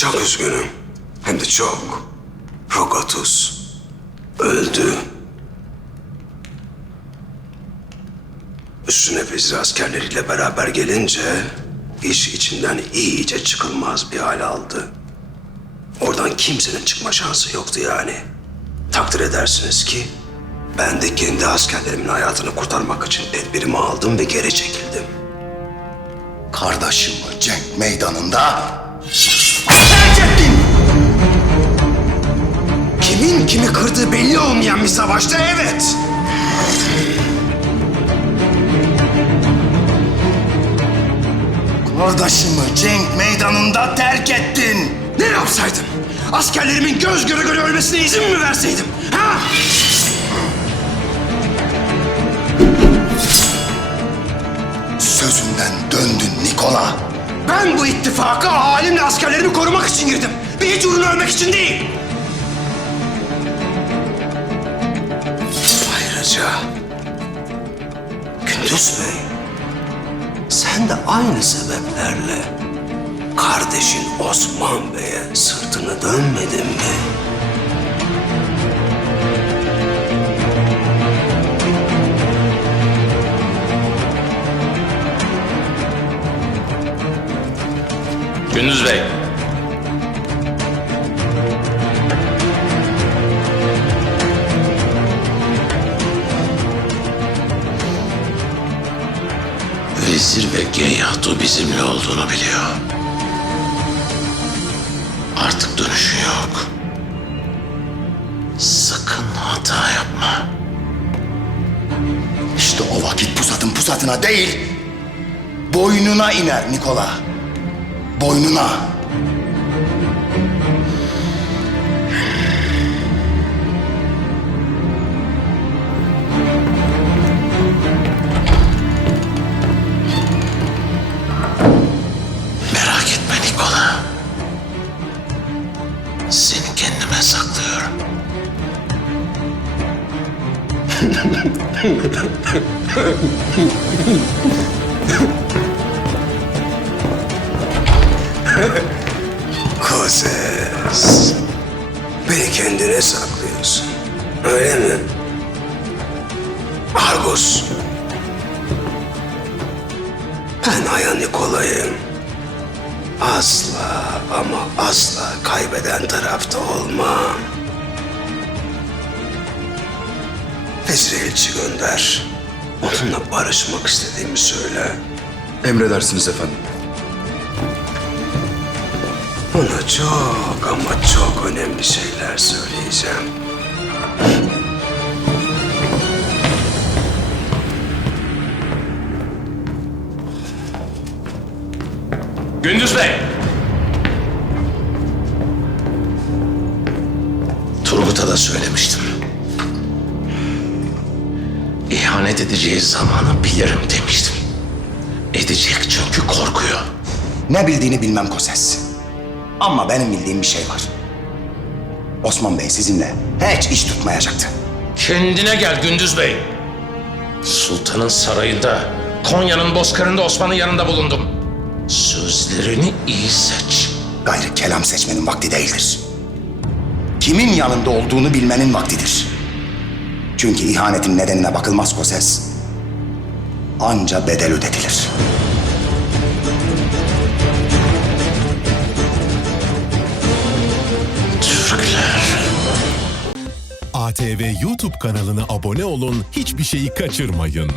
Çok üzgünüm. Hem de çok. Rogatus öldü. Üstüne vezir askerleriyle beraber gelince iş içinden iyice çıkılmaz bir hal aldı. Oradan kimsenin çıkma şansı yoktu yani. Takdir edersiniz ki ben de kendi askerlerimin hayatını kurtarmak için tedbirimi aldım ve geri çekildim. Kardeşimi cenk meydanında kimi kırdığı belli olmayan bir savaşta evet. Kardeşimi cenk meydanında terk ettin. Ne yapsaydım? Askerlerimin göz göre göre ölmesine izin mi verseydim? Ha? Sözünden döndün Nikola. Ben bu ittifaka halimle askerlerimi korumak için girdim. Bir hiç uğruna ölmek için değil. Ayrıca Gündüz Bey, sen de aynı sebeplerle kardeşin Osman Bey'e sırtını dönmedin mi? Gündüz Bey. Vezir ve Geyahtu bizimle olduğunu biliyor. Artık dönüşü yok. Sakın hata yapma. İşte o vakit pusatın pusatına değil, boynuna iner Nikola. Boynuna. Kozes. Beni kendine saklıyorsun. Öyle mi? Argus. Ben Aya Nikola'yım. Asla ama asla kaybeden tarafta olmam. Vezir elçi gönder. Onunla barışmak istediğimi söyle. Emredersiniz efendim. Ona çok ama çok önemli şeyler söyleyeceğim. Gündüz Bey. Turgut'a da söylemiştim. İhanet edeceği zamanı bilirim demiştim. Edecek çünkü korkuyor. Ne bildiğini bilmem Koses. Ama benim bildiğim bir şey var. Osman Bey sizinle hiç iş tutmayacaktı. Kendine gel Gündüz Bey. Sultanın sarayında, Konya'nın bozkırında Osman'ın yanında bulundum. Sözlerini iyi seç. Gayrı kelam seçmenin vakti değildir. Kimin yanında olduğunu bilmenin vaktidir. Çünkü ihanetin nedenine bakılmaz Koses. Anca bedel ödetilir. Türkler. ATV YouTube kanalına abone olun, hiçbir şeyi kaçırmayın.